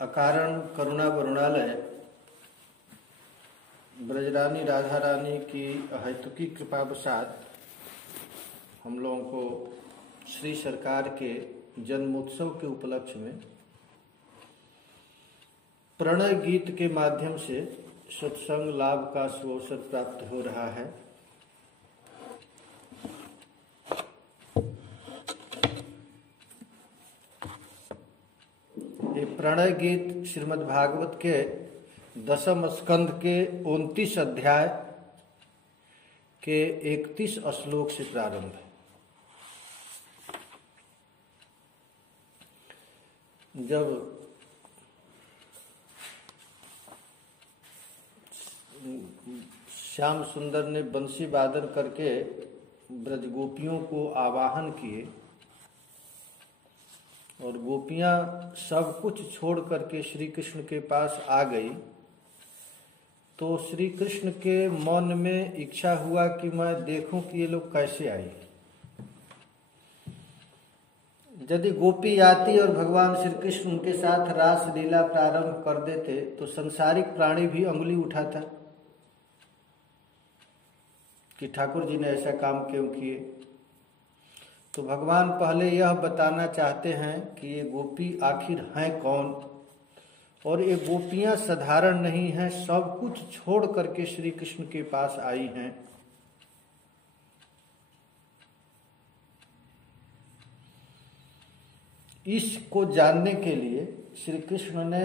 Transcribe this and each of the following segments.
अकारण करुणा वरुणालय ब्रजरानी राधा रानी की अहेतुकी कृपावशात हम लोगों को श्री सरकार के जन्मोत्सव के उपलक्ष्य में प्रणय गीत के माध्यम से सत्संग लाभ का सुअवसर प्राप्त हो रहा है। ये प्रणय गीत श्रीमद् भागवत के 10वें स्कंध के 29 अध्याय के 31 श्लोक से प्रारंभ है। जब श्याम सुंदर ने बंसी वादन करके ब्रजगोपियों को आवाहन किए और गोपियां सब कुछ छोड़ करके श्री कृष्ण के पास आ गई, तो श्री कृष्ण के मन में इच्छा हुआ कि मैं देखूं कि ये लोग कैसे आई। यदि गोपी आती और भगवान श्री कृष्ण उनके साथ रास लीला प्रारंभ कर देते तो संसारिक प्राणी भी अंगुली उठाता कि ठाकुर जी ने ऐसा काम क्यों किए। तो भगवान पहले यह बताना चाहते हैं कि ये गोपी आखिर हैं कौन, और ये गोपियां साधारण नहीं हैं, सब कुछ छोड़ करके श्री कृष्ण के पास आई हैं। इसको जानने के लिए श्री कृष्ण ने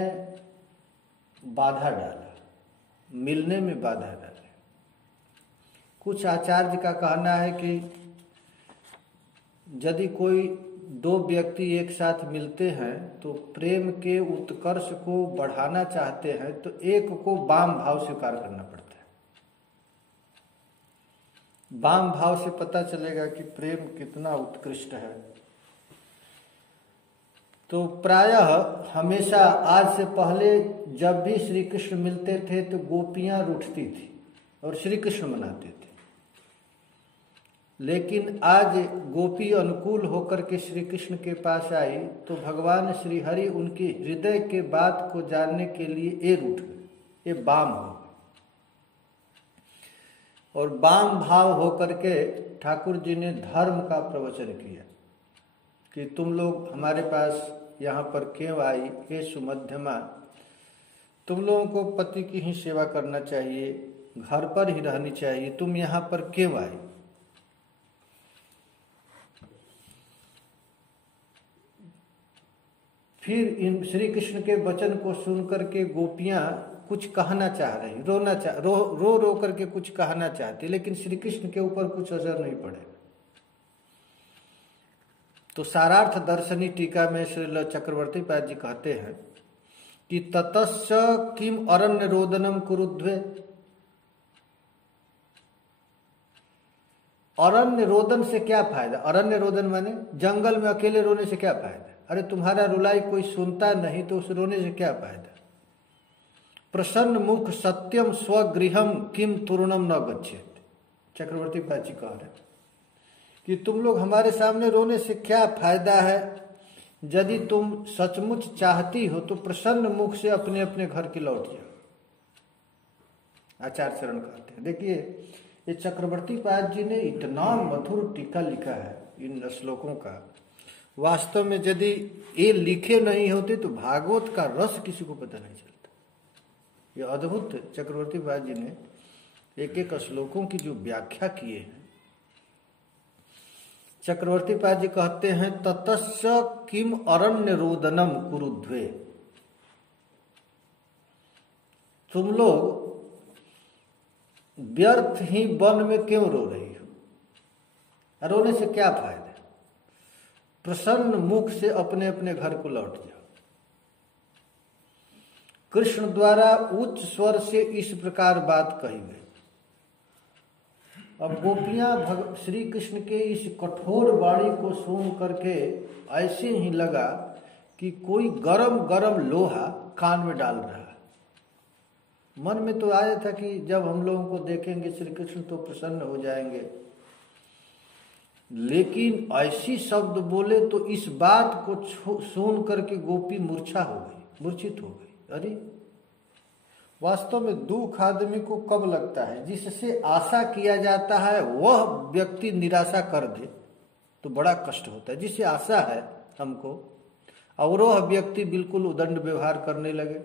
बाधा डाला, मिलने में बाधा डाली। कुछ आचार्य का कहना है कि यदि कोई दो व्यक्ति एक साथ मिलते हैं तो प्रेम के उत्कर्ष को बढ़ाना चाहते हैं तो एक को वाम भाव स्वीकार करना पड़ता है। वाम भाव से पता चलेगा कि प्रेम कितना उत्कृष्ट है। तो प्रायः हमेशा आज से पहले जब भी श्री कृष्ण मिलते थे तो गोपियां रूठती थी और श्री कृष्ण मनाते थे, लेकिन आज गोपी अनुकूल होकर के श्री कृष्ण के पास आई तो भगवान श्री हरि उनकी हृदय के बात को जानने के लिए ये रूठ गए, ये वाम हो गए। और वाम भाव होकर के ठाकुर जी ने धर्म का प्रवचन किया कि तुम लोग हमारे पास यहाँ पर क्यों आई, हे सुमध्यमा, तुम लोगों को पति की ही सेवा करना चाहिए, घर पर ही रहनी चाहिए, तुम यहाँ पर क्यों आई। फिर इन श्री कृष्ण के वचन को सुनकर के गोपियां कुछ कहना चाह रही, रो करके कुछ कहना चाहती, लेकिन श्री कृष्ण के ऊपर कुछ असर नहीं पड़े। तो सारार्थ दर्शनी टीका में श्री चक्रवर्ती पाद जी कहते हैं कि ततश्च किम अरण्य रोदनम कुरुध्वे। अरण्य रोदन से क्या फायदा? अरण्य रोदन माने जंगल में अकेले रोने से क्या फायदा? अरे तुम्हारा रुलाई कोई सुनता नहीं तो उस रोने से क्या फायदा? प्रसन्न मुख सत्यम स्वगृहम किम तुरुणम न गच्छेत। चक्रवर्ती पाद जी कह रहे कि तुम लोग हमारे सामने रोने से क्या फायदा है? यदि तुम सचमुच चाहती हो तो प्रसन्न मुख से अपने अपने घर की लौट जाओ। आचार्य चरण कहते हैं। देखिए, ये चक्रवर्ती पाद जी ने इतना मधुर टीका लिखा है इन श्लोकों का। वास्तव में यदि ये लिखे नहीं होते तो भागवत का रस किसी को पता नहीं चलता। ये अद्भुत चक्रवर्ती पाद जी ने एक एक श्लोकों की जो व्याख्या किए हैं। चक्रवर्ती पाद जी कहते हैं ततश्च किम अरण्य रोदनम कुरुध्वे। तुम लोग व्यर्थ ही वन में क्यों रो रही हो? रोने से क्या फायदा? प्रसन्न मुख से अपने अपने घर को लौट जाओ। कृष्ण द्वारा उच्च स्वर से इस प्रकार बात कही गई। अब गोपियां श्री कृष्ण के इस कठोर वाणी को सुन करके ऐसे ही लगा कि कोई गरम गरम लोहा कान में डाल रहा है। मन में तो आया था कि जब हम लोगों को देखेंगे श्री कृष्ण तो प्रसन्न हो जाएंगे, लेकिन ऐसी शब्द बोले तो इस बात को सुन करके गोपी मूर्छा हो गई। मूर्छित हो गई। अरे वास्तव में दुख आदमी को कब लगता है? जिससे आशा किया जाता है वह व्यक्ति निराशा कर दे तो बड़ा कष्ट होता है। जिससे आशा है हमको और वह व्यक्ति बिल्कुल उदंड व्यवहार करने लगे।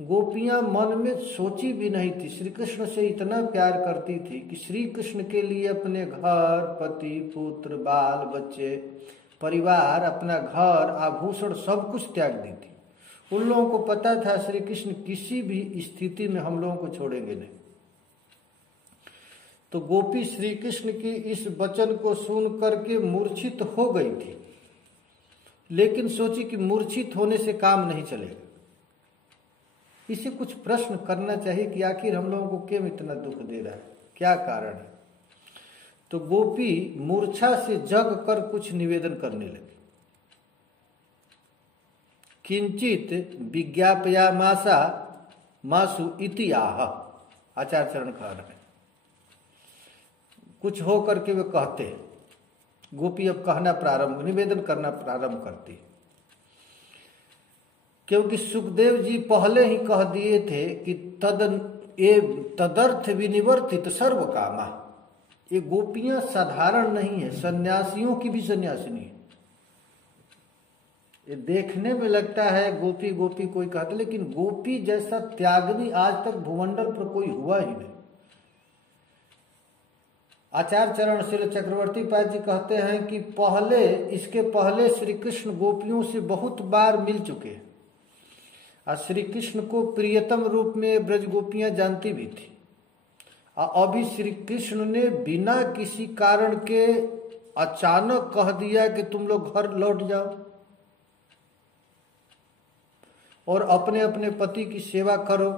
गोपियां मन में सोची भी नहीं थी, श्री कृष्ण से इतना प्यार करती थी कि श्री कृष्ण के लिए अपने घर, पति, पुत्र, बाल बच्चे, परिवार, अपना घर, आभूषण सब कुछ त्याग दी थी। उन लोगों को पता था श्री कृष्ण किसी भी स्थिति में हम लोगों को छोड़ेंगे नहीं। तो गोपी श्री कृष्ण की इस वचन को सुन करके मूर्छित हो गई थी, लेकिन सोची कि मूर्छित होने से काम नहीं चलेगा। इसे कुछ प्रश्न करना चाहिए कि आखिर हम लोगों को क्यों इतना दुख दे रहा है, क्या कारण है। तो गोपी मूर्छा से जग कर कुछ निवेदन करने लगी। किंचित विज्ञापयामासा मासु इति आह, आचार्य चरण कह रहे हैं। कुछ हो करके वे कहते हैं। गोपी अब कहना प्रारंभ, निवेदन करना प्रारंभ करती, क्योंकि सुखदेव जी पहले ही कह दिए थे कि तदर्थ विनिवर्तित सर्व कामा। ये गोपियां साधारण नहीं है, सन्यासियों की भी सन्यासिनी है। ये देखने में लगता है गोपी गोपी कोई कहता, लेकिन गोपी जैसा त्यागनी आज तक भूमंडल पर कोई हुआ ही नहीं। आचार्य चरण श्री चक्रवर्ती पाद जी कहते हैं कि इसके पहले श्री कृष्ण गोपियों से बहुत बार मिल चुके हैं और श्री कृष्ण को प्रियतम रूप में ब्रज गोपियां जानती भी थी। और अभी श्री कृष्ण ने बिना किसी कारण के अचानक कह दिया कि तुम लोग घर लौट जाओ और अपने अपने पति की सेवा करो।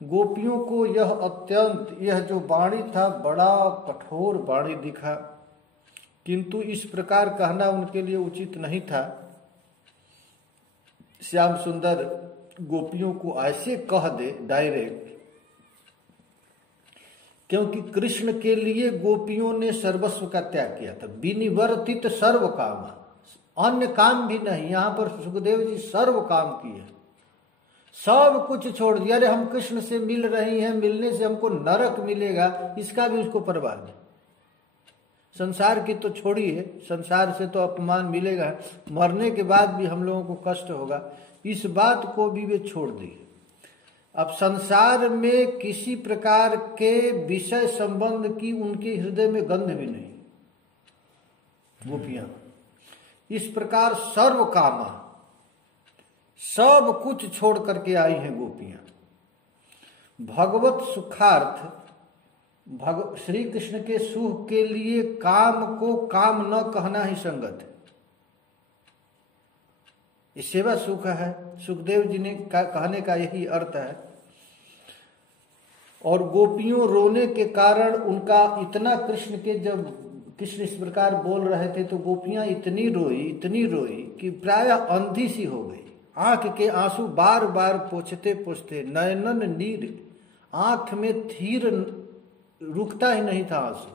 गोपियों को यह जो वाणी था बड़ा कठोर वाणी दिखा, किंतु इस प्रकार कहना उनके लिए उचित नहीं था। श्याम सुंदर गोपियों को ऐसे कह दे डायरेक्ट, क्योंकि कृष्ण के लिए गोपियों ने सर्वस्व का त्याग किया था। विनिवर्तित सर्व काम, अन्य काम भी नहीं। यहां पर सुखदेव जी सर्व काम किए, सब कुछ छोड़ दिया। अरे हम कृष्ण से मिल रही हैं, मिलने से हमको नरक मिलेगा, इसका भी उसको परवाह नहीं। संसार की तो छोड़िए, संसार से तो अपमान मिलेगा, मरने के बाद भी हम लोगों को कष्ट होगा, इस बात को भी वे छोड़ दिए। अब संसार में किसी प्रकार के विषय संबंध की उनके हृदय में गंध भी नहीं। गोपियां इस प्रकार सर्व कामा, सब कुछ छोड़ करके आई हैं गोपियां। भगवत सुखार्थ, श्री कृष्ण के सुख के लिए काम को काम न कहना ही संगत है। ये सेवा सुख है, सुखदेव जी ने कहने का यही अर्थ है। और गोपियों रोने के कारण उनका इतना जब कृष्ण इस प्रकार बोल रहे थे तो गोपियां इतनी रोई कि प्राय अंधी सी हो गई। आंख के आंसू बार बार पोंछते पोंछते, नयनन नीर, आंख में थीर रुकता ही नहीं था आंसू,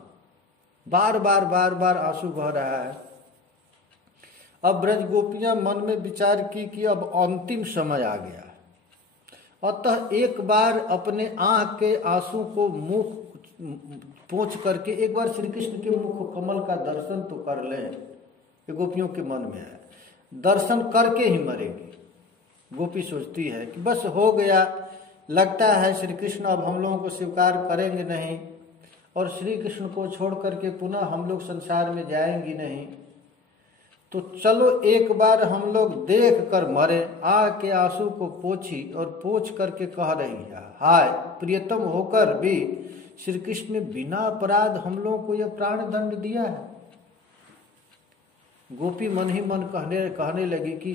बार बार आंसू बह रहा है। अब ब्रज गोपियां मन में विचार की कि अब अंतिम समय आ गया, अतः एक बार अपने आंख के आंसू को मुख पोंछ करके एक बार श्री कृष्ण के मुख कमल का दर्शन तो कर ले। ये गोपियों के मन में है, दर्शन करके ही मरेगी। गोपी सोचती है कि बस हो गया, लगता है श्री कृष्ण अब हम लोगों को स्वीकार करेंगे नहीं और श्री कृष्ण को छोड़ करके पुनः हम लोग संसार में जाएंगी नहीं, तो चलो एक बार हम लोग देख कर मरे। आँख के आंसू को पोंछी और पोंछ करके कह रही है, हाय प्रियतम होकर भी श्री कृष्ण ने बिना अपराध हम लोगों को यह प्राण दंड दिया है। गोपी मन ही मन कहने लगी कि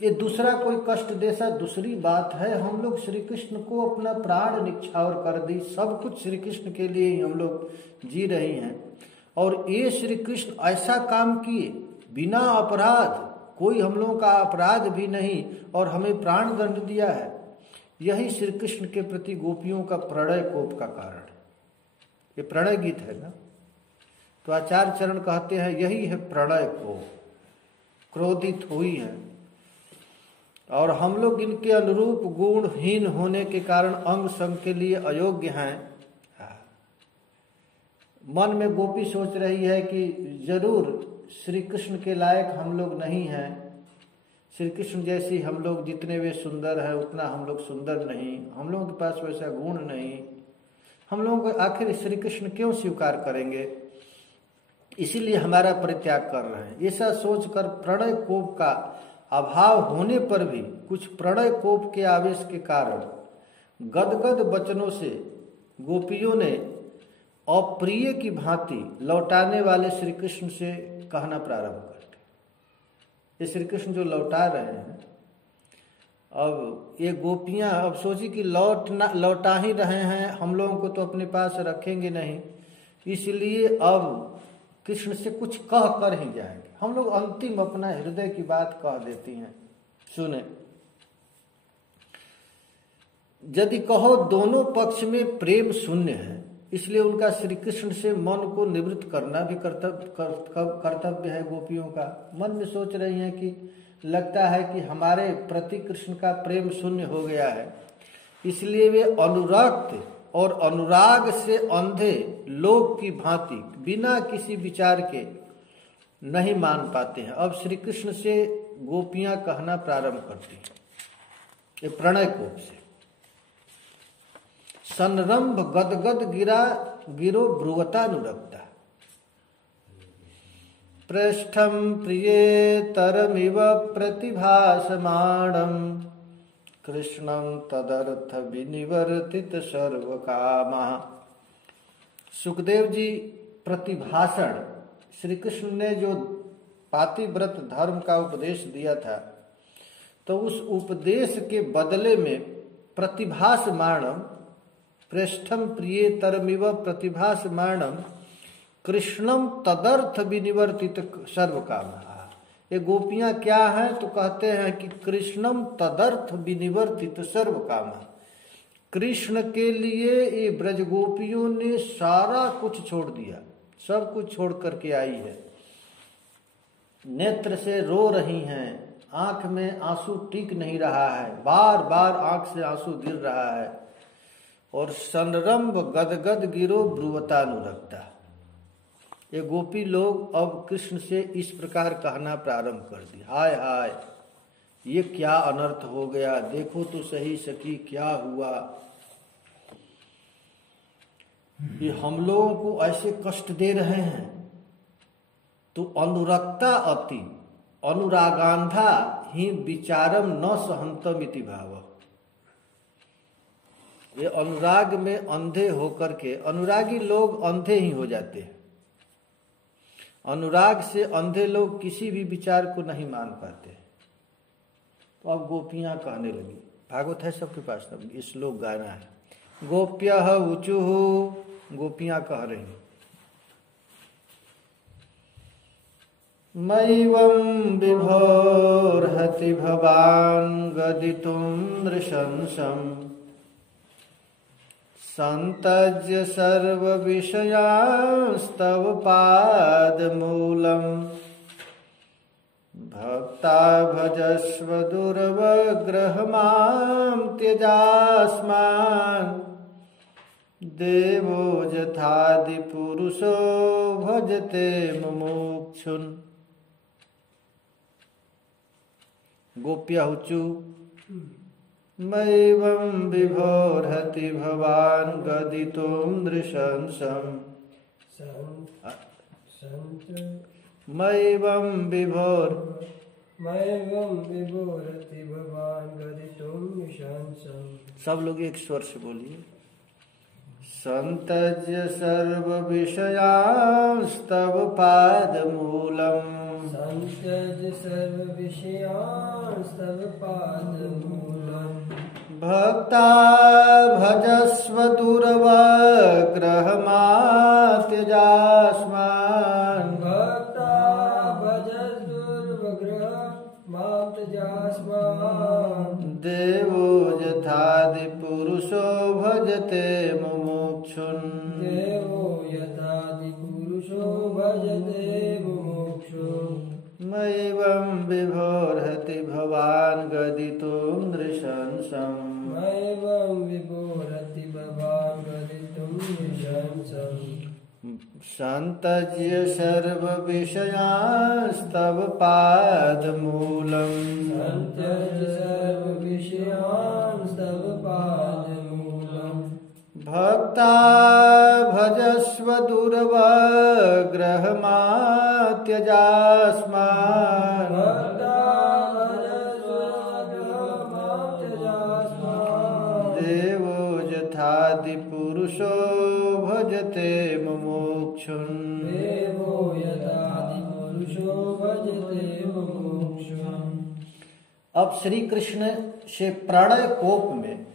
ये दूसरा कोई कष्ट देसा दूसरी बात है, हम लोग श्री कृष्ण को अपना प्राण निछावर कर दी, सब कुछ श्री कृष्ण के लिए ही हम लोग जी रहे हैं, और ये श्री कृष्ण ऐसा काम किए बिना अपराध, कोई हम लोगों का अपराध भी नहीं और हमें प्राण दंड दिया है। यही श्री कृष्ण के प्रति गोपियों का प्रणय कोप का कारण है। ये प्रणय गीत है ना, तो आचार्य चरण कहते हैं यही है प्रणय कोप। क्रोधित हुई हैं और हम लोग इनके अनुरूप गुणहीन होने के कारण अंग संग के लिए अयोग्य हैं। मन में गोपी सोच रही है कि जरूर श्री कृष्ण के लायक हम लोग नहीं हैं, श्री कृष्ण जैसी हम लोग जितने वे सुंदर हैं उतना हम लोग सुंदर नहीं, हम लोगों के पास वैसा गुण नहीं, हम लोगों को आखिर श्री कृष्ण क्यों स्वीकार करेंगे, इसीलिए हमारा परित्याग कर रहे हैं। ऐसा सोचकर प्रणय कोप का अभाव होने पर भी कुछ प्रणय कोप के आवेश के कारण गदगद वचनों से गोपियों ने अप्रिय की भांति लौटाने वाले श्री कृष्ण से कहना प्रारंभ करते। ये श्री कृष्ण जो लौटा रहे हैं, अब ये गोपियां अब सोची कि लौटा ही रहे हैं, हम लोगों को तो अपने पास रखेंगे नहीं, इसलिए अब कृष्ण से कुछ कह कर ही जाएंगे। हम लोग अंतिम अपना हृदय की बात कह देती हैं। सुने, यदि कहो दोनों पक्ष में प्रेम शून्य है, इसलिए उनका श्री कृष्ण से मन को निवृत्त करना भी कर्तव्य है। गोपियों का मन में सोच रही हैं कि लगता है कि हमारे प्रति कृष्ण का प्रेम शून्य हो गया है, इसलिए वे अनुरक्त और अनुराग से अंधे लोग की भांति बिना किसी विचार के नहीं मान पाते हैं। अब श्री कृष्ण से गोपियां कहना प्रारंभ करती हैं, ये प्रणय कोप से। संरंभ गदगद गिरो ब्रुवतानुरक्ता, पृष्ठम प्रियेतरमिव प्रतिभासमाणं, कृष्णं तदर्थ विनिवर्तित सर्व कामः। सुखदेव जी प्रतिभाषण, श्री कृष्ण ने जो पातिव्रत धर्म का उपदेश दिया था, तो उस उपदेश के बदले में प्रतिभासमाणम, पृष्ठम प्रियेतरमिव प्रतिभासमाणम, कृष्णम तदर्थ विनिवर्तित सर्व कामः। ये गोपियां क्या हैं तो कहते हैं कि कृष्णम तदर्थ विनिवर्तित सर्व कामः, कृष्ण के लिए ये ब्रज गोपियों ने सारा कुछ छोड़ दिया, सब कुछ छोड़ करके आई है। नेत्र से रो रही हैं, आंख में आंसू टिक नहीं रहा है, बार बार आंख से आंसू गिर रहा है। और संरंभ गदगद गिरो ब्रुवतानुरक्ता, ये गोपी लोग अब कृष्ण से इस प्रकार कहना प्रारंभ कर दिया, हाय हाय ये क्या अनर्थ हो गया, देखो तो सही सखी क्या हुआ, ये हम लोगों को ऐसे कष्ट दे रहे हैं। तो अनुरक्ता अति अनुरागांधा ही विचारम न सहंतम इति भाव। ये अनुराग में अंधे होकर के, अनुरागी लोग अंधे ही हो जाते हैं, अनुराग से अंधे लोग किसी भी विचार को नहीं मान पाते। तो अब गोपियां कहने लगी, भागवत है सबके पास, तब ये श्लोक गाना है। गोप्यः ऊचुः, गोपियां कह रही, मैवं विभोर्हति भवान् गदितुं नृशंसम्, संतज्य सर्व विषयांस्तव पादमूलम्, भक्ता भजस्व दुर्वग्रहमां त्यजास्मान्, देवो यथादि पुरुषो भजते मुमुक्षुन्। गोप्यः ऊचु मैवं विभोर्हति भवान् गदितुं नृशंसम्, मैवं विभोर्हति भवान् गदितुं नृशंसम्। सब लोग एक स्वर से बोलिए, संतज्य सर्व विषयांस्तव पादमूलम्, संतज्य सर्व विषयांस्तव पादमूलम्, भक्ता भजस्व दुर्वग्रहमात्यजास्मान्, भक्ता भजस्व दुर्वग्रहमात्यजास्मान्, देवो यथादि पुरुषो भजते मुमुक्षुन्, देवो यथादि पुरुषो भजते मुमुक्षुन्। मैवं विभोर्हति भवान् गदितुं नृशंसम् मैवं विभोरति भवान् गदितुं नृशंसम् सन्तज्य सर्वविषयांस्तव पादमूलम् सन्त्यज्य सर्वविषयांस्तव पादमूलम् भक्ता भजस्व दुर्वग्रहमात्यजास्मान् भक्ता भजस्व देवो यथादिपुरुषो भजते मुमुक्षुन् देवो यथादिपुरुषो भजते मुमुक्षुम्। अब श्री कृष्ण से प्रणय कोप में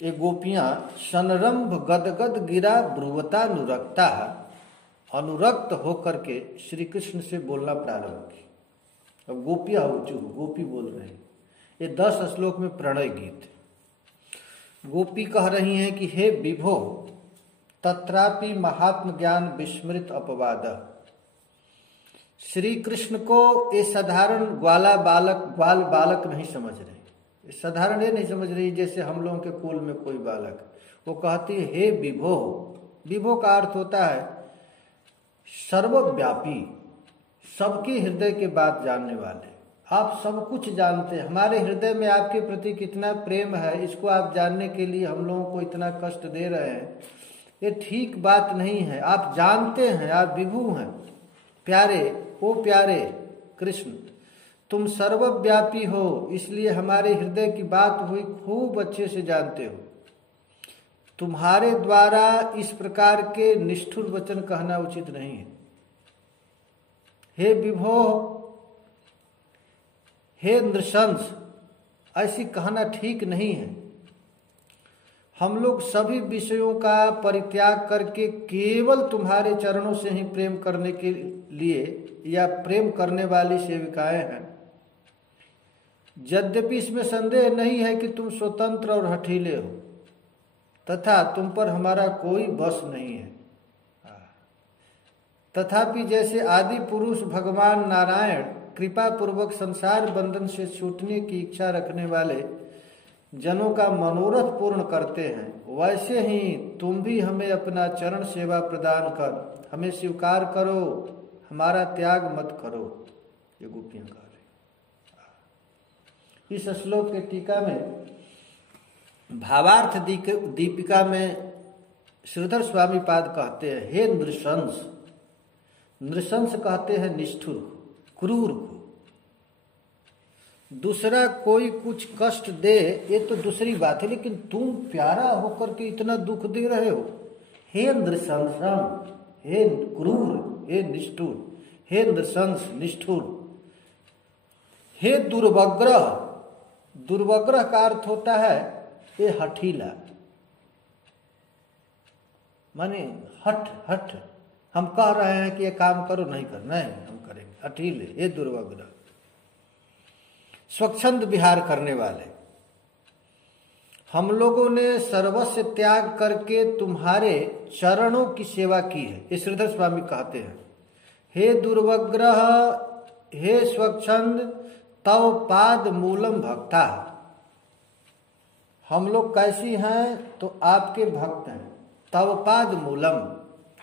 ये गोपियां सनरंभ गदगद गिरा ब्रुवतानुरक्ता अनुरक्त होकर के श्री कृष्ण से बोलना प्रारंभ की। अब गोपियां गोपी बोल रहे हैं। ये 10 श्लोक में प्रणय गीत। गोपी कह रही हैं कि हे विभो तत्रापि महात्म ज्ञान विस्मृत अपवाद। श्री कृष्ण को ये साधारण ग्वाल बालक नहीं समझ रहे। साधारण ये नहीं समझ रही जैसे हम लोगों के कुल में कोई बालक। वो कहती है हे विभो। विभो का अर्थ होता है सर्वव्यापी, सबके हृदय के बात जानने वाले। आप सब कुछ जानते हैं। हमारे हृदय में आपके प्रति कितना प्रेम है, इसको आप जानने के लिए हम लोगों को इतना कष्ट दे रहे हैं, ये ठीक बात नहीं है। आप जानते हैं, आप विभु हैं। प्यारे, ओ प्यारे कृष्ण, तुम सर्वव्यापी हो, इसलिए हमारे हृदय की बात हुई खूब अच्छे से जानते हो। तुम्हारे द्वारा इस प्रकार के निष्ठुर वचन कहना उचित नहीं है। हे विभो, हे नृशंस, ऐसी कहना ठीक नहीं है। हम लोग सभी विषयों का परित्याग करके केवल तुम्हारे चरणों से ही प्रेम करने के लिए या प्रेम करने वाली सेविकाएं हैं। यद्यपि इसमें संदेह नहीं है कि तुम स्वतंत्र और हठीले हो तथा तुम पर हमारा कोई बस नहीं है। तथापि जैसे आदि पुरुष भगवान नारायण कृपा पूर्वक संसार बंधन से छूटने की इच्छा रखने वाले जनों का मनोरथ पूर्ण करते हैं, वैसे ही तुम भी हमें अपना चरण सेवा प्रदान कर हमें स्वीकार करो, हमारा त्याग मत करो। ये गोपियां कह रही। इस श्लोक के टीका में भावार्थ दीपिका में श्रीधर स्वामी पाद कहते हैं हे नृशंस। नृशंस कहते हैं निष्ठुर, क्रूर को। दूसरा कोई कुछ कष्ट दे ये तो दूसरी बात है, लेकिन तुम प्यारा होकर के इतना दुख दे रहे हो। हे नृशंसम, हे क्रूर, हे निष्ठुर, हे नृशंस निष्ठुर, हे दुर्वग्रह। दुर्वग्रह का अर्थ होता है ये हठीला, माने हट हम कह रहे हैं कि ये काम करो, नहीं करना है, हम करेंगे, हठीले, ये दुर्वग्रह। स्वच्छंद विहार करने वाले। हम लोगों ने सर्वस्व त्याग करके तुम्हारे चरणों की सेवा की है, ये श्रीधर स्वामी कहते हैं। हे दुर्वग्रह, हे स्वच्छंद, तव पाद मूलम भक्ता। हम लोग कैसी हैं तो आपके भक्त हैं। तव पाद मूलम,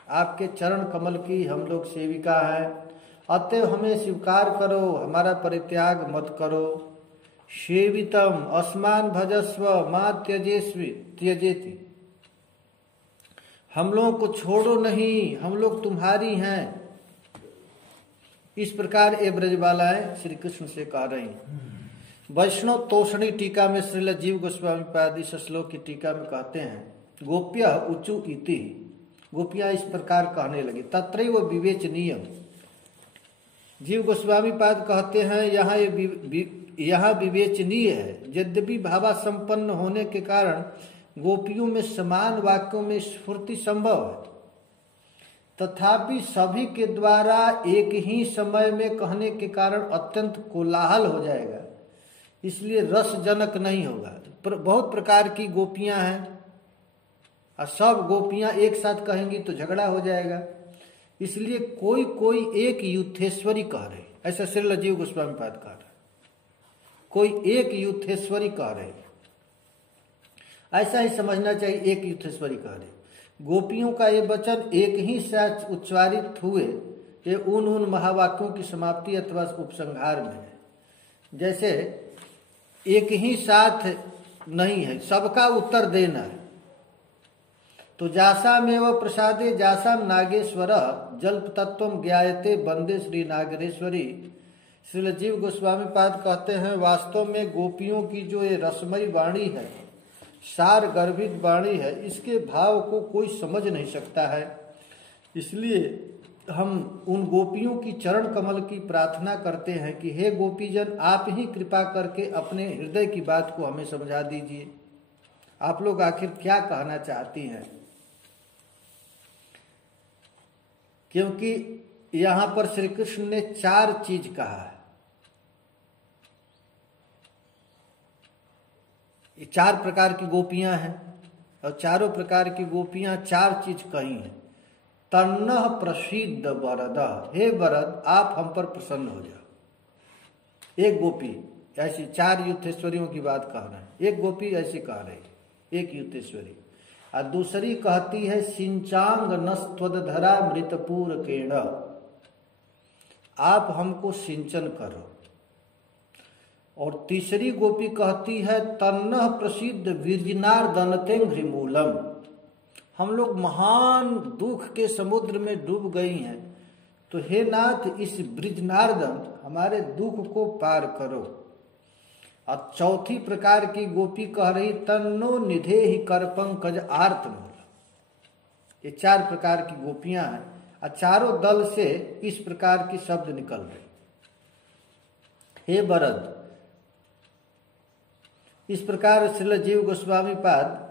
आपके चरण कमल की हम लोग सेविका हैं। अतएव हमें स्वीकार करो, हमारा परित्याग मत करो। सेवितम अस्मान भजस्व मां त्यजेति। हम लोगों को छोड़ो नहीं, हम लोग तुम्हारी हैं। इस प्रकार ये ब्रजबालाएं श्री कृष्ण से कह रही हैं। वैष्णव तोषणी टीका में श्रील जीव गोस्वामी पाद इस श्लोक की टीका में कहते हैं गोप्य ऊंचू इति। गोपियां इस प्रकार कहने लगी। तत्रैव विवेचनीय। जीव गोस्वामी पाद कहते हैं यहाँ विवेचनीय है। यद्यपि भावा संपन्न होने के कारण गोपियों में समान वाक्यों में स्फूर्ति संभव है, तथापि सभी के द्वारा एक ही समय में कहने के कारण अत्यंत कोलाहल हो जाएगा, इसलिए रसजनक नहीं होगा। बहुत प्रकार की गोपियां हैं और सब गोपियां एक साथ कहेंगी तो झगड़ा हो जाएगा, इसलिए कोई कोई एक यूथेश्वरी कह रहे, ऐसा श्रील जीव गोस्वामी पाद कह रहे, कोई एक यूथेश्वरी कह रहे, ऐसा ही समझना चाहिए, एक यूथेश्वरी कह रहे। गोपियों का ये वचन एक ही साथ उच्चारित हुए ये उन महावाक्यों की समाप्ति अथवा उपसंहार में है। जैसे एक ही साथ नहीं है, सबका उत्तर देना है। तो जासामेव प्रसादे जासाम नागेश्वर जल्प तत्व ज्ञायते वंदे श्री नागेश्वरी। श्रील जीव गोस्वामी पाद कहते हैं, वास्तव में गोपियों की जो ये रसमयी वाणी है, सार गर्भित वाणी है, इसके भाव को कोई समझ नहीं सकता है। इसलिए हम उन गोपियों की चरण कमल की प्रार्थना करते हैं कि हे गोपीजन, आप ही कृपा करके अपने हृदय की बात को हमें समझा दीजिए। आप लोग आखिर क्या कहना चाहती हैं? क्योंकि यहां पर श्री कृष्ण ने 4 चीज कहा है। ये 4 प्रकार की गोपियां हैं और चारों प्रकार की गोपियां 4 चीज कही हैं। तन्नः प्रसिद्ध वरद, हे वरद आप हम पर प्रसन्न हो जाओ। एक गोपी ऐसी, 4 युद्धेश्वरियों की बात कह रहे हैं, एक गोपी ऐसी कह रही, एक युद्धेश्वरी। और दूसरी कहती है सिंचांग नस्त्वधरा मृतपूर केण, आप हमको सिंचन करो। और तीसरी गोपी कहती है तन्नः प्रसिद्ध विरजिनार दनते घृमूलम, हम लोग महान दुख के समुद्र में डूब गई हैं, तो हे नाथ इस ब्रिजनार्दन हमारे दुख को पार करो। और चौथी प्रकार की गोपी कह रही तन्नो निधे ही कर पंकज आर्तमूल। ये 4 प्रकार की गोपियां हैं और चारों दल से इस प्रकार की शब्द निकल रहे, हे वरद। इस प्रकार श्रील जीव गोस्वामी पाद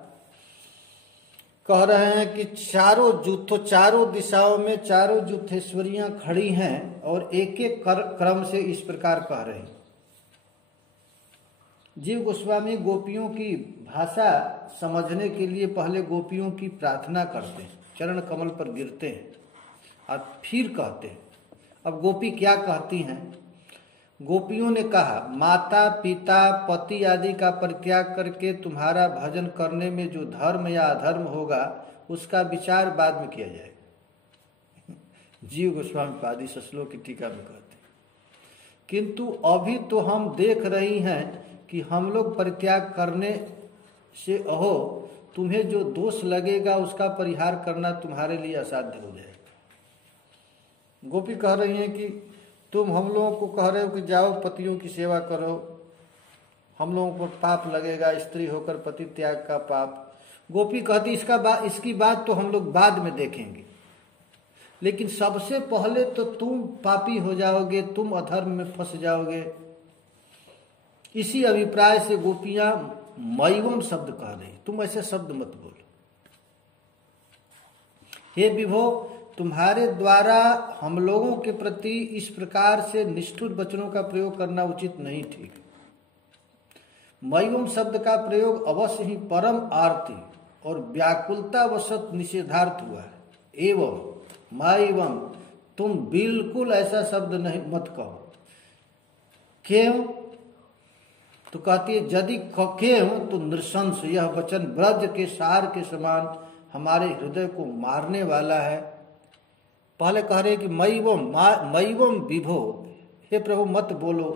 कह रहे हैं कि चारों दिशाओं में चारों जुथेश्वरियां खड़ी हैं और एक एक क्रम से इस प्रकार कह रहे हैं। जीव गोस्वामी गोपियों की भाषा समझने के लिए पहले गोपियों की प्रार्थना करते हैं, चरण कमल पर गिरते हैं और फिर कहते हैं। अब गोपी क्या कहती हैं? गोपियों ने कहा, माता पिता पति आदि का परित्याग करके तुम्हारा भजन करने में जो धर्म या अधर्म होगा उसका विचार बाद में किया जाएगा। जीव गोस्वामी पाद इस श्लोक की टीका में कहते हैं, किंतु अभी तो हम देख रही हैं कि हम लोग परित्याग करने से अहो तुम्हें जो दोष लगेगा उसका परिहार करना तुम्हारे लिए असाध्य हो जाएगा। गोपी कह रही हैं कि तुम हम लोगों को कह रहे हो कि जाओ पतियों की सेवा करो, हम लोगों को पाप लगेगा, स्त्री होकर पति त्याग का पाप। गोपी कहती इसकी बात तो हम लोग बाद में देखेंगे, लेकिन सबसे पहले तो तुम पापी हो जाओगे, तुम अधर्म में फंस जाओगे। इसी अभिप्राय से गोपियां मैवम शब्द कह रही, तुम ऐसे शब्द मत बोलो। हे विभो, तुम्हारे द्वारा हम लोगों के प्रति इस प्रकार से निष्ठुर वचनों का प्रयोग करना उचित नहीं, ठीक। मैवम शब्द का प्रयोग अवश्य ही परम आरती और व्याकुलता वशत निषेधार्थ हुआ है। एवं मैवम, तुम बिल्कुल ऐसा शब्द नहीं मत कहो। क्यों? तो कहती है यदि क्यों तो नृशंस, यह वचन ब्रज के सार के समान हमारे हृदय को मारने वाला है। पहले कह रहे कि मैवम विभो, हे प्रभु मत बोलो।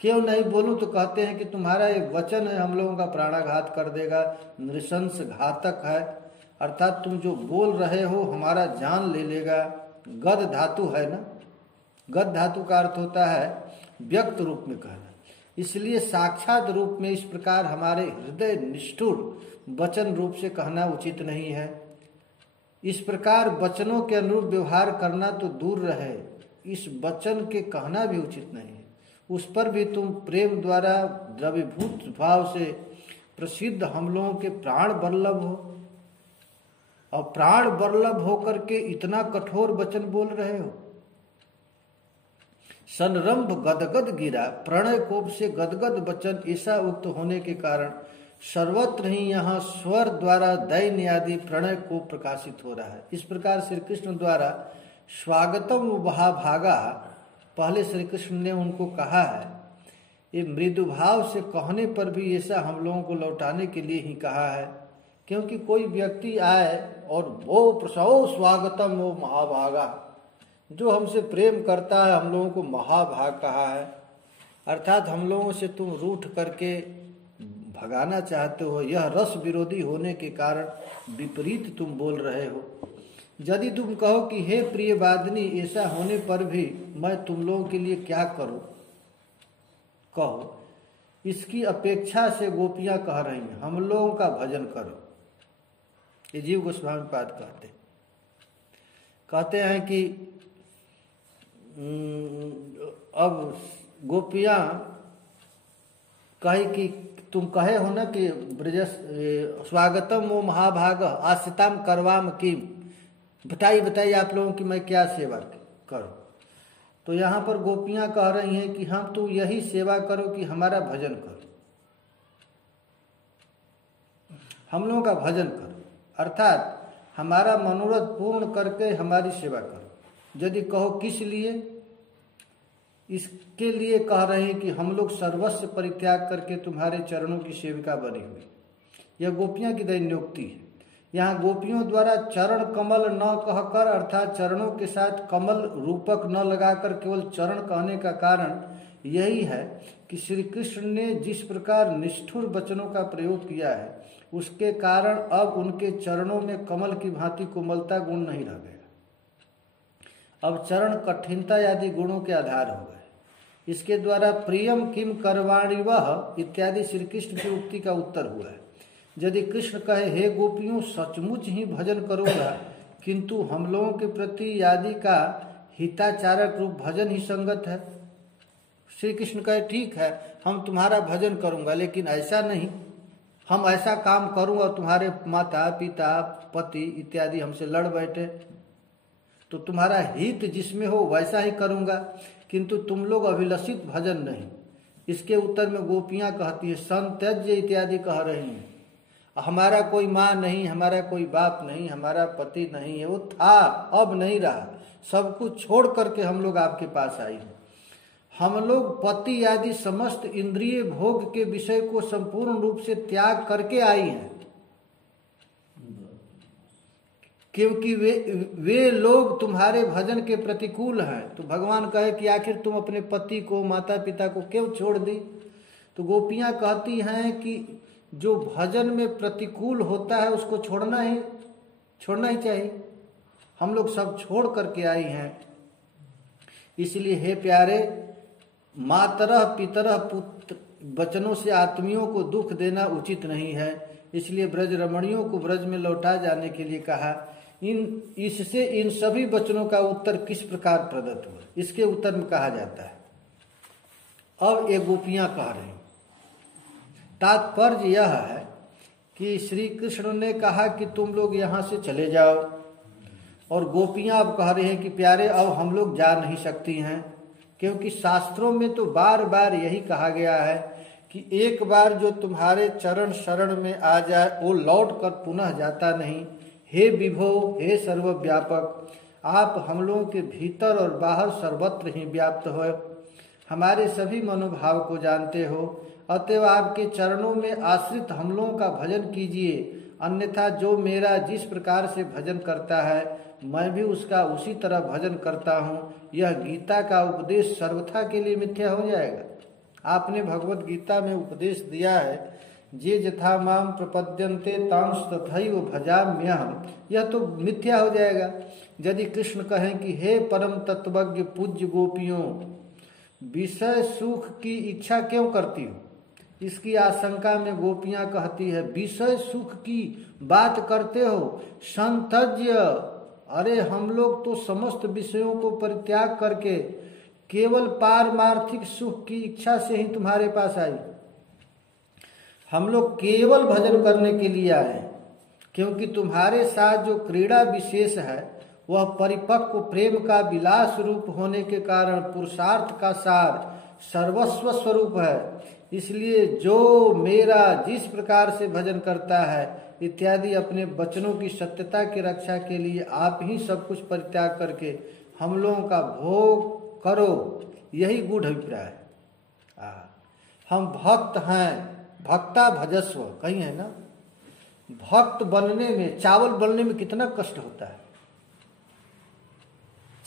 क्यों नहीं बोलूं? तो कहते हैं कि तुम्हारा ये वचन है हम लोगों का प्राणाघात कर देगा, नृशंस घातक है, अर्थात तुम जो बोल रहे हो हमारा जान ले लेगा। गद धातु है ना, गद धातु का अर्थ होता है व्यक्त रूप में कहना, इसलिए साक्षात रूप में इस प्रकार हमारे हृदय निष्ठुर वचन रूप से कहना उचित नहीं है। इस प्रकार वचनों के अनुरूप व्यवहार करना तो दूर रहे, इस वचन के कहना भी उचित नहीं है। उस पर भी तुम प्रेम द्वारा द्रवीभूत भाव से प्रसिद्ध हम लोगों के प्राण वल्लभ हो, और प्राण वल्लभ होकर के इतना कठोर वचन बोल रहे हो। सनरंभ गदगद गिरा, प्रणय कोप से गदगद वचन ऐसा उक्त होने के कारण सर्वत्र ही यहाँ स्वर द्वारा दैन्य आदि प्रणय को प्रकाशित हो रहा है। इस प्रकार श्री कृष्ण द्वारा स्वागतम महाभागा, पहले श्री कृष्ण ने उनको कहा है, ये मृदु भाव से कहने पर भी ऐसा हम लोगों को लौटाने के लिए ही कहा है, क्योंकि कोई व्यक्ति आए और वो प्रसव स्वागतम वो महाभागा, जो हमसे प्रेम करता है हम लोगों को महाभाग कहा है, अर्थात हम लोगों से तुम रूठ करके भगाना चाहते हो, यह रस विरोधी होने के कारण विपरीत तुम बोल रहे हो। यदि तुम कहो कि हे प्रिय वादिनी, ऐसा होने पर भी मैं तुम लोगों के लिए क्या करूं, कहो। इसकी अपेक्षा से गोपियां कह रही हैं, हम लोगों का भजन करो। ये जीव गोस्वामी पाद कहते हैं कि अब गोपियां कहे कि तुम कहे हो ना कि स्वागतम वो महाभाग आश्रिताम करवाम की, बताइए आप लोगों की मैं क्या सेवा करूं। तो यहाँ पर गोपियां कह रही हैं कि हम तो यही सेवा करो कि हमारा भजन करो, हम लोगों का भजन करो, अर्थात हमारा मनोरथ पूर्ण करके हमारी सेवा करो। यदि कहो किस लिए, इसके लिए कह रहे हैं कि हम लोग सर्वस्व परित्याग करके तुम्हारे चरणों की सेविका बनी हुई। यह गोपियां की दैन्योक्ति है। यहाँ गोपियों द्वारा चरण कमल न कहकर, अर्थात चरणों के साथ कमल रूपक न लगाकर केवल चरण कहने का कारण यही है कि श्री कृष्ण ने जिस प्रकार निष्ठुर वचनों का प्रयोग किया है, उसके कारण अब उनके चरणों में कमल की भांति कोमलता गुण नहीं रह गया। अब चरण कठिनता आदि गुणों के आधार हो गए। इसके द्वारा प्रियम किम करवाणी वह इत्यादि श्री कृष्ण की उक्ति का उत्तर हुआ है। यदि कृष्ण कहे हे गोपियों, सचमुच ही भजन करूंगा, किंतु हम लोगों के प्रति आदि का हिताचारक रूप भजन ही संगत है। श्री कृष्ण कहे ठीक है, हम तुम्हारा भजन करूंगा, लेकिन ऐसा नहीं हम ऐसा काम करूं और तुम्हारे माता पिता पति इत्यादि हमसे लड़ बैठे, तो तुम्हारा हित जिसमें हो वैसा ही करूंगा, किंतु तुम लोग अभिलषित भजन नहीं। इसके उत्तर में गोपियां कहती है संत्यज्य इत्यादि कह रही हैं, हमारा कोई माँ नहीं, हमारा कोई बाप नहीं, हमारा पति नहीं है, वो था अब नहीं रहा, सब कुछ छोड़ करके हम लोग आपके पास आई हैं। हम लोग पति आदि समस्त इंद्रिय भोग के विषय को संपूर्ण रूप से त्याग करके आई हैं, क्योंकि वे लोग तुम्हारे भजन के प्रतिकूल हैं। तो भगवान कहे कि आखिर तुम अपने पति को माता पिता को क्यों छोड़ दी। तो गोपियां कहती हैं कि जो भजन में प्रतिकूल होता है उसको छोड़ना ही चाहिए, हम लोग सब छोड़ करके आई हैं। इसलिए हे प्यारे, मातरह पितरह पुत्र वचनों से आत्मियों को दुख देना उचित नहीं है, इसलिए ब्रज रमणियों को ब्रज में लौटा जाने के लिए कहा। इससे इन सभी वचनों का उत्तर किस प्रकार प्रदत्त हुआ, इसके उत्तर में कहा जाता है। अब ये गोपियां कह रही, तात्पर्य यह है कि श्री कृष्ण ने कहा कि तुम लोग यहाँ से चले जाओ, और गोपियां अब कह रही हैं कि प्यारे अब हम लोग जा नहीं सकती हैं, क्योंकि शास्त्रों में तो बार बार यही कहा गया है कि एक बार जो तुम्हारे चरण शरण में आ जाए वो लौट कर पुनः जाता नहीं। हे विभो, हे सर्वव्यापक, आप हम लोगों के भीतर और बाहर सर्वत्र ही व्याप्त हो, हमारे सभी मनोभाव को जानते हो, अतएव आपके चरणों में आश्रित हम लोगों का भजन कीजिए, अन्यथा जो मेरा जिस प्रकार से भजन करता है मैं भी उसका उसी तरह भजन करता हूँ, यह गीता का उपदेश सर्वथा के लिए मिथ्या हो जाएगा। आपने भगवत गीता में उपदेश दिया है, जे यथा माम प्रपद्यन्ते तांस तथैव भजाम्यहम्, यह तो मिथ्या हो जाएगा। यदि कृष्ण कहें कि हे परम तत्वज्ञ पूज्य गोपियों, विषय सुख की इच्छा क्यों करती हो, इसकी आशंका में गोपियां कहती है विषय सुख की बात करते हो संतज्य, अरे हम लोग तो समस्त विषयों को परित्याग करके केवल पारमार्थिक सुख की इच्छा से ही तुम्हारे पास आई, हम लोग केवल भजन करने के लिए आए, क्योंकि तुम्हारे साथ जो क्रीड़ा विशेष है वह परिपक्व प्रेम का विलास रूप होने के कारण पुरुषार्थ का सार सर्वस्व स्वरूप है। इसलिए जो मेरा जिस प्रकार से भजन करता है इत्यादि अपने वचनों की सत्यता की रक्षा के लिए आप ही सब कुछ परित्याग करके हम लोगों का भोग करो, यही गूढ़ अभिप्राय है। हम भक्त हैं, भक्ता भजस्व कहीं है ना। भक्त बनने में, चावल बनने में कितना कष्ट होता है।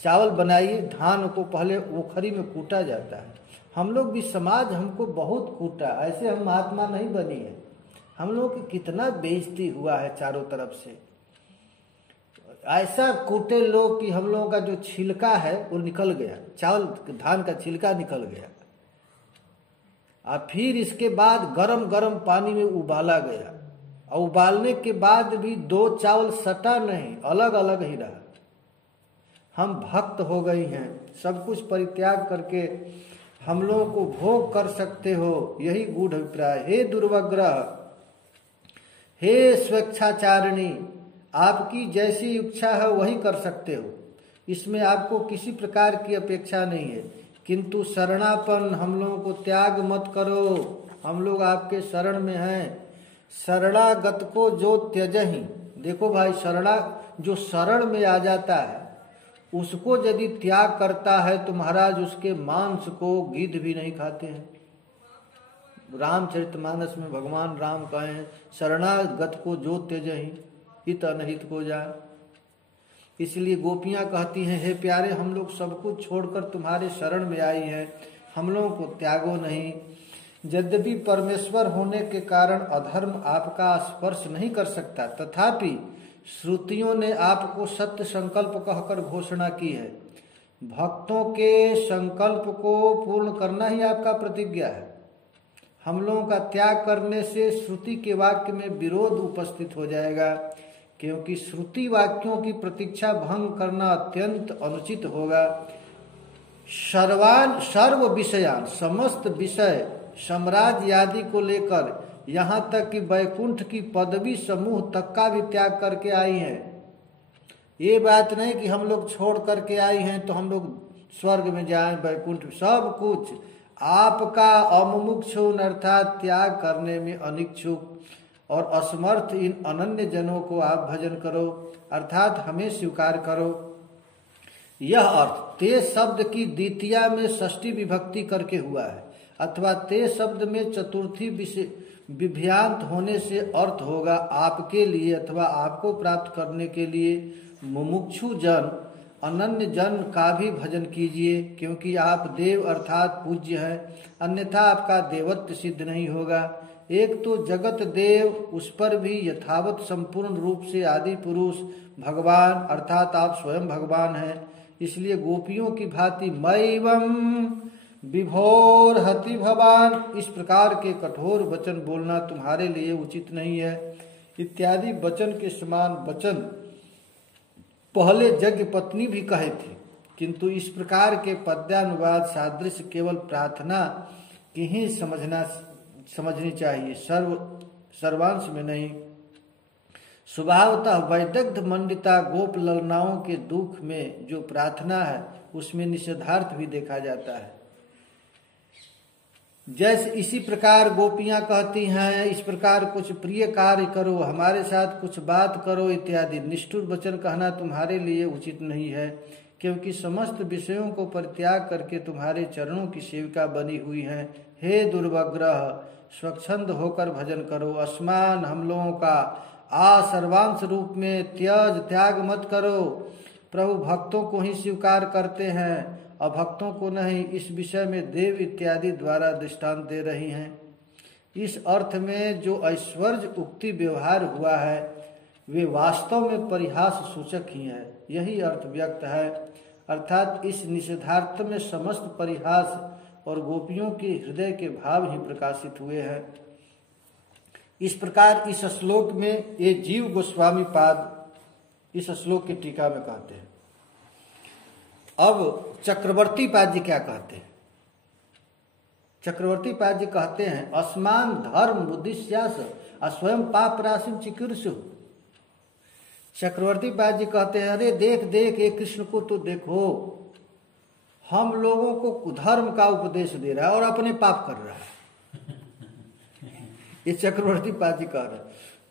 चावल बनाइए, धान को पहले ओखरी में कूटा जाता है। हम लोग भी, समाज हमको बहुत कूटा, ऐसे हम महात्मा नहीं बनी है। हम लोग की कितना बेइज्जती हुआ है चारों तरफ से, ऐसा कूटे लोग कि हम लोगों का जो छिलका है वो निकल गया, चावल धान का छिलका निकल गया। और फिर इसके बाद गरम गरम पानी में उबाला गया, और उबालने के बाद भी दो चावल सटा नहीं, अलग अलग ही रहा। हम भक्त हो गई हैं, सब कुछ परित्याग करके हम लोगों को भोग कर सकते हो, यही गूढ़ अभिप्राय। हे दुर्वग्रह, हे स्वेच्छाचारिणी, आपकी जैसी इच्छा है वही कर सकते हो, इसमें आपको किसी प्रकार की अपेक्षा नहीं है। किंतु शरणापन, हम लोगों को त्याग मत करो, हम लोग आपके शरण में हैं। शरणागत को जो त्यजहि, देखो भाई, जो शरण में आ जाता है उसको यदि त्याग करता है तो महाराज उसके मांस को गिद्ध भी नहीं खाते हैं। रामचरितमानस में भगवान राम कहे हैं, शरणागत को जो त्यजहि हित अनहित को जाए। इसलिए गोपियां कहती हैं, हे प्यारे, हम लोग सब कुछ छोड़कर तुम्हारे शरण में आई हैं, हम लोगों को त्यागो नहीं। यद्यपि परमेश्वर होने के कारण अधर्म आपका स्पर्श नहीं कर सकता, तथापि श्रुतियों ने आपको सत्य संकल्प कहकर घोषणा की है। भक्तों के संकल्प को पूर्ण करना ही आपका प्रतिज्ञा है। हम लोगों का त्याग करने से श्रुति के वाक्य में विरोध उपस्थित हो जाएगा, क्योंकि श्रुति वाक्यों की प्रतीक्षा भंग करना अत्यंत अनुचित होगा। सर्व विषयान, समस्त विषय साम्राज्य आदि को लेकर यहाँ तक कि वैकुंठ की पदवी समूह तक का भी त्याग करके आई हैं। ये बात नहीं कि हम लोग छोड़ करके आई हैं तो हम लोग स्वर्ग में जाएं, वैकुंठ, सब कुछ आपका अमुमुक्षुन अर्थात त्याग करने में अनिच्छुक और असमर्थ इन अनन्य जनों को आप भजन करो, अर्थात हमें स्वीकार करो। यह अर्थ ते शब्द की द्वितीया में षष्ठी विभक्ति करके हुआ है, अथवा ते शब्द में चतुर्थी विभ्रांत होने से अर्थ होगा आपके लिए अथवा आपको प्राप्त करने के लिए। मुमुक्षु जन, अनन्य जन का भी भजन कीजिए, क्योंकि आप देव अर्थात पूज्य हैं, अन्यथा आपका देवत्व सिद्ध नहीं होगा। एक तो जगत देव, उस पर भी यथावत संपूर्ण रूप से आदि पुरुष भगवान अर्थात आप स्वयं भगवान हैं। इसलिए गोपियों की भांति मैवं विभोर हति भवान, इस प्रकार के कठोर वचन बोलना तुम्हारे लिए उचित नहीं है। इत्यादि वचन के समान वचन पहले यज्ञ पत्नी भी कहे थे, किंतु इस प्रकार के पद्यानुवाद सादृश्य केवल प्रार्थना की ही समझनी चाहिए, सर्वांश में नहीं। स्वभावतः वैदग्ध मंडिता गोप ललनाओं के दुख में जो प्रार्थना है उसमें निषेधार्थ भी देखा जाता है। जैसे इसी प्रकार गोपियां कहती हैं, इस प्रकार कुछ प्रिय कार्य करो, हमारे साथ कुछ बात करो इत्यादि निष्ठुर वचन कहना तुम्हारे लिए उचित नहीं है, क्योंकि समस्त विषयों को परित्याग करके तुम्हारे चरणों की सेविका बनी हुई हैं। हे दुर्वग्रह, स्वच्छंद होकर भजन करो। अस्मान, हम लोगों का सर्वांश रूप में त्याग मत करो। प्रभु भक्तों को ही स्वीकार करते हैं, अभक्तों को नहीं। इस विषय में देव इत्यादि द्वारा दृष्टांत दे रही हैं। इस अर्थ में जो ऐश्वर्य उक्ति व्यवहार हुआ है वे वास्तव में परिहास सूचक ही है, यही अर्थ व्यक्त है। अर्थात इस निषेधार्थ में समस्त परिहास और गोपियों के हृदय के भाव ही प्रकाशित हुए हैं। इस प्रकार इस श्लोक में ये जीव गोस्वामी पाद इस श्लोक की टीका में कहते हैं। अब चक्रवर्ती पाद जी क्या कहते हैं? चक्रवर्ती पाद जी कहते हैं, अस्मान धर्म बुद्धिश्यास स्वयं पाप राशि चिकीर्षु। चक्रवर्ती पाद जी कहते हैं, अरे देख देख ये कृष्ण को तो देखो, हम लोगों को धर्म का उपदेश दे रहा है और अपने पाप कर रहा है। ये चक्रवर्ती पाद जी कह रहे हैं,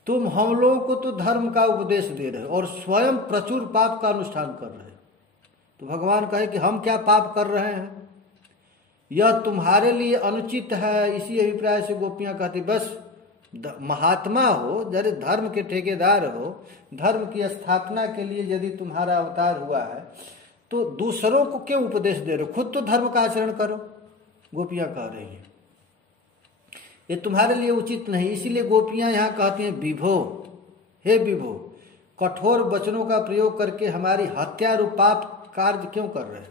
तुम हम लोगों को तो धर्म का उपदेश दे रहे हो और स्वयं प्रचुर पाप का अनुष्ठान कर रहे हो। तो भगवान कहे कि हम क्या पाप कर रहे हैं, यह तुम्हारे लिए अनुचित है। इसी अभिप्राय से गोपियां कहती बस महात्मा हो, यदि धर्म के ठेकेदार हो, धर्म की स्थापना के लिए यदि तुम्हारा अवतार हुआ है तो दूसरों को क्यों उपदेश दे रहे हो, खुद तो धर्म का आचरण करो। गोपियां कह रही हैं ये तुम्हारे लिए उचित नहीं। इसीलिए गोपियां यहाँ कहती हैं विभो, हे विभो, कठोर वचनों का प्रयोग करके हमारी हत्या रूप पाप कार्य क्यों कर रहे हो।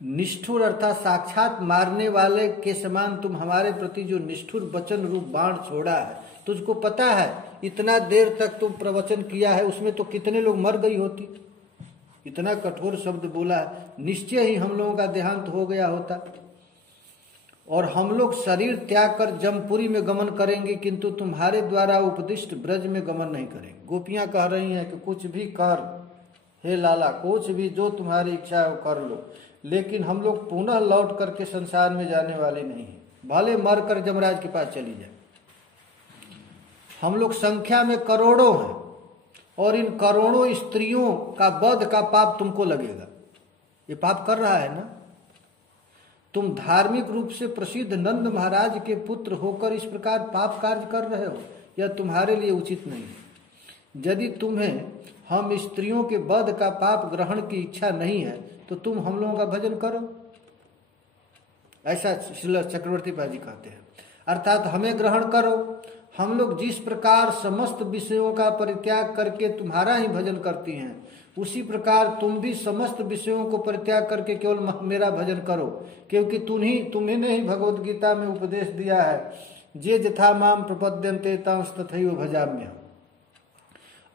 निष्ठुर अर्थात साक्षात मारने वाले के समान तुम हमारे प्रति जो निष्ठुर वचन रूप बाण छोड़ा है, तुझको पता है इतना देर तक तुम प्रवचन किया है, उसमें तो कितने लोग मर गई होती। इतना कठोर शब्द बोला है, निश्चय ही हम लोगों का देहांत हो गया होता और हम लोग शरीर त्याग कर जमपुरी में गमन करेंगे, किंतु तुम्हारे द्वारा उपदिष्ट ब्रज में गमन नहीं करेंगे। गोपियां कह रही हैं कि कुछ भी कर हे लाला, कुछ भी जो तुम्हारी इच्छा है वो कर लो, लेकिन हम लोग पुनः लौट करके संसार में जाने वाले नहीं हैं। भले मर कर जमराज के पास चली जाए। हम लोग संख्या में करोड़ों हैं और इन करोड़ों स्त्रियों का वध का पाप तुमको लगेगा। ये पाप कर रहा है ना। तुम धार्मिक रूप से प्रसिद्ध नंद महाराज के पुत्र होकर इस प्रकार पाप कार्य कर रहे हो, यह तुम्हारे लिए उचित नहीं है। यदि तुम्हें हम स्त्रियों के वध का पाप ग्रहण की इच्छा नहीं है तो तुम हम लोगों का भजन करो। ऐसा श्रील चक्रवर्ती पाजी कहते हैं। अर्थात हमें ग्रहण करो। हम लोग जिस प्रकार समस्त विषयों का परित्याग करके तुम्हारा ही भजन करती हैं, उसी प्रकार तुम भी समस्त विषयों को परित्याग करके केवल मेरा भजन करो, क्योंकि तुम्हें ही भगवद गीता में उपदेश दिया है, जे जथा माम प्रपद्यन्ते तांस तथैव भजाम्यहम्।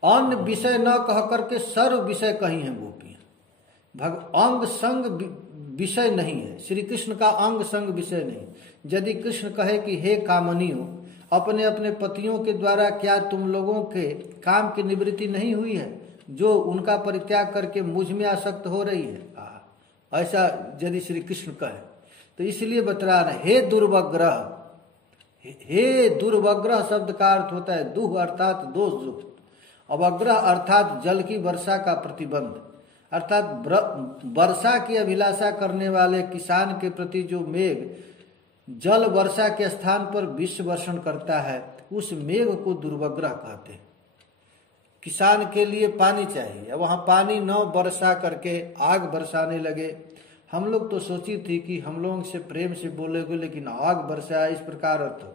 अन्य विषय न कह करके सर्व विषय कही हैं गोपियां। अंग संग विषय नहीं है, श्री कृष्ण का अंग संग विषय नहीं। यदि कृष्ण कहे कि हे कामनियों, अपने अपने पतियों के द्वारा क्या तुम लोगों के काम की निवृत्ति नहीं हुई है, जो उनका परित्याग करके मुझ में आसक्त हो रही है। ऐसा यदि श्री कृष्ण कहे तो इसलिए बतला रहे हे दुर्वग्रह। हे दुर्वग्रह शब्द का अर्थ होता है दुह अर्थात दोष युक्त, अवग्रह अर्थात जल की वर्षा का प्रतिबंध, अर्थात वर्षा की अभिलाषा करने वाले किसान के प्रति जो मेघ जल वर्षा के स्थान पर विष वर्षण करता है, उस मेघ को दुर्वग्रह कहते हैं। किसान के लिए पानी चाहिए, वहां पानी न बरसा करके आग बरसाने लगे। हम लोग तो सोची थी कि हम लोग से प्रेम से बोलेगे, लेकिन आग बरसाया, इस प्रकार अर्थ हो।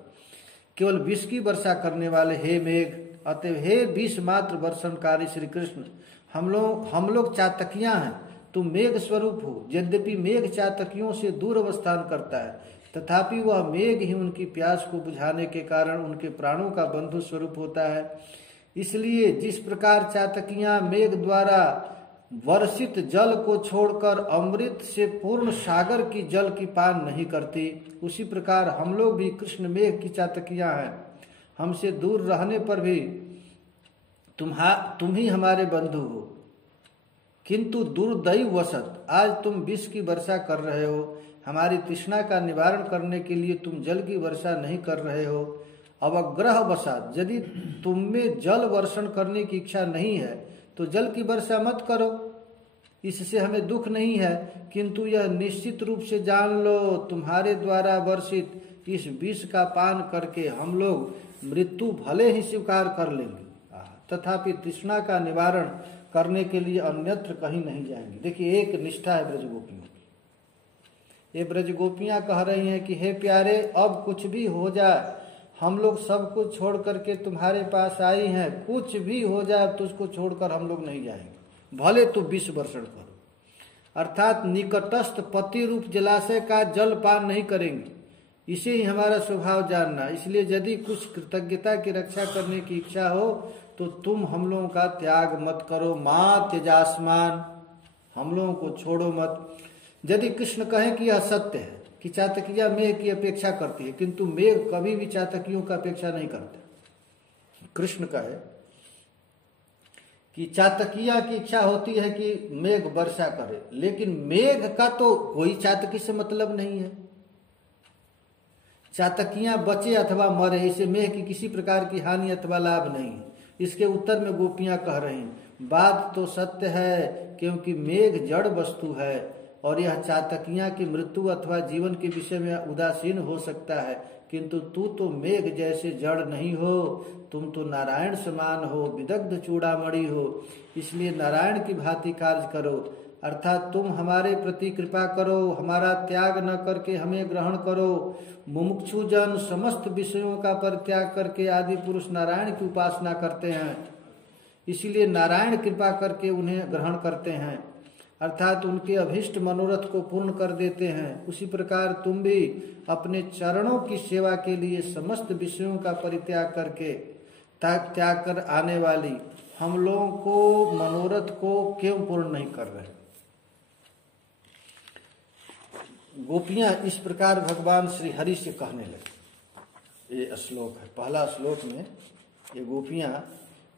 केवल विष की वर्षा करने वाले हे मेघ, अतः हे विष मात्र वर्षणकारी श्री कृष्ण, हम लोग चातकियां हैं, तुम मेघ स्वरूप हो। यद्यपि मेघ चातकियों से दूर अवस्थान करता है, तथापि वह मेघ ही उनकी प्यास को बुझाने के कारण उनके प्राणों का बंधु स्वरूप होता है। इसलिए जिस प्रकार चातकियां मेघ द्वारा वर्षित जल को छोड़कर अमृत से पूर्ण सागर की जल की पान नहीं करती, उसी प्रकार हम लोग भी कृष्ण मेघ की चातकियां हैं। हमसे दूर रहने पर भी तुम ही हमारे बंधु हो, किंतु दुर्दैववशत आज तुम विष की वर्षा कर रहे हो। हमारी तृष्णा का निवारण करने के लिए तुम जल की वर्षा नहीं कर रहे हो। अवग्रह वशात यदि तुम में जल वर्षण करने की इच्छा नहीं है तो जल की वर्षा मत करो, इससे हमें दुख नहीं है, किंतु यह निश्चित रूप से जान लो, तुम्हारे द्वारा वर्षित इस विष का पान करके हम लोग मृत्यु भले ही स्वीकार कर लेंगे, तथापि तृष्णा का निवारण करने के लिए अन्यत्र कहीं नहीं जाएंगे। देखिए एक निष्ठा है ब्रजगोपियों की। ये ब्रजगोपियां कह रही हैं कि हे प्यारे, अब कुछ भी हो जाए, हम लोग सब कुछ छोड़ करके तुम्हारे पास आई हैं, कुछ भी हो जाए तुझको छोड़कर हम लोग नहीं जाएंगे, भले तू विष वर्षण करो। अर्थात निकटस्थ पति रूप जलाशय का जल पान नहीं करेंगे, इसे ही हमारा स्वभाव जानना। इसलिए यदि कुछ कृतज्ञता की रक्षा करने की इच्छा हो तो तुम हम लोगों का त्याग मत करो। माँ त्यजास्मान, हम लोगों को छोड़ो मत। यदि कृष्ण कहें कि यह सत्य है कि चातकिया मेघ की अपेक्षा करती है, किंतु मेघ कभी भी चातकियों का अपेक्षा नहीं करते। कृष्ण कहे कि चातकिया की इच्छा होती है कि मेघ वर्षा करे, लेकिन मेघ का तो कोई चातकी से मतलब नहीं है। चातकियां बचे अथवा मरे, इसे मेघ की किसी प्रकार की हानि अथवा लाभ नहीं है। इसके उत्तर में गोपियां कह रही, बात तो सत्य है, क्योंकि मेघ जड़ वस्तु है और यह चातकियां की मृत्यु अथवा जीवन के विषय में उदासीन हो सकता है, किंतु तू तो मेघ जैसे जड़ नहीं हो, तुम तो नारायण समान हो, विदग्ध चूड़ामणि हो। इसलिए नारायण की भांति कार्य करो, अर्थात तुम हमारे प्रति कृपा करो, हमारा त्याग न करके हमें ग्रहण करो। मुमुक्षु जन समस्त विषयों का परित्याग करके आदि पुरुष नारायण की उपासना करते हैं, इसीलिए नारायण कृपा करके उन्हें ग्रहण करते हैं, अर्थात उनके अभीष्ट मनोरथ को पूर्ण कर देते हैं। उसी प्रकार तुम भी अपने चरणों की सेवा के लिए समस्त विषयों का परित्याग करके त्याग कर आने वाली हम लोगों को मनोरथ को क्यों पूर्ण नहीं कर रहे। गोपियां इस प्रकार भगवान श्री हरि से कहने लगे। ये श्लोक है, पहला श्लोक में ये गोपियां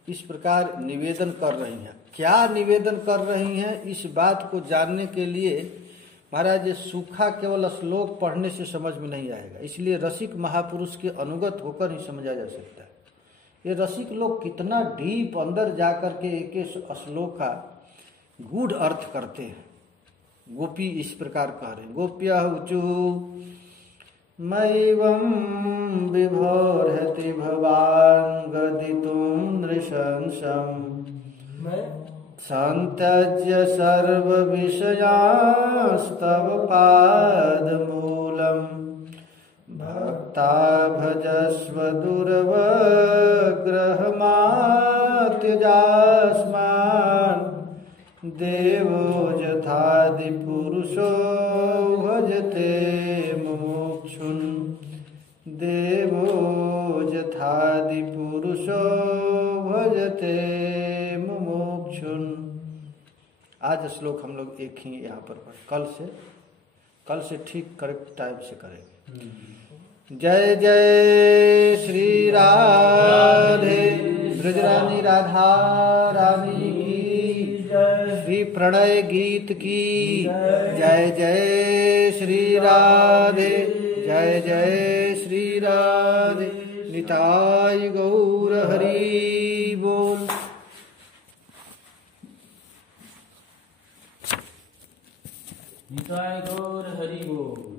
इस प्रकार निवेदन कर रही हैं। क्या निवेदन कर रही हैं, इस बात को जानने के लिए महाराज ये सूखा केवल श्लोक पढ़ने से समझ में नहीं आएगा, इसलिए रसिक महापुरुष के अनुगत होकर ही समझा जा सकता है। ये रसिक लोग कितना डीप अंदर जाकर के एक एक श्लोक का गूढ़ अर्थ करते हैं। गोपी इस प्रकार कह रहे, गोप्य ऊचु मैवं विभोर्हति भवान् गदितुं नृशंसम् संत्यज्य सर्व विषयास्तव पादमूलम् भक्ता भजस्व दुर्वग्रहमात्यजास्मान् देवो यथादि पुरुषो भजते मुमुक्षुन् देवो यथादि पुरुषो भजते मुमुक्षुन्। आज श्लोक हम लोग एक ही यहाँ पर पढ़े, कल से ठीक करेक्ट टाइम से करेंगे। जय जय श्री राधे ब्रजरानी राधा रानी की, श्री प्रणय गीत की जय जय श्री राधे, जय जय श्री राधे। निताय गौर हरि बोल। निताय गौर हरि बोल।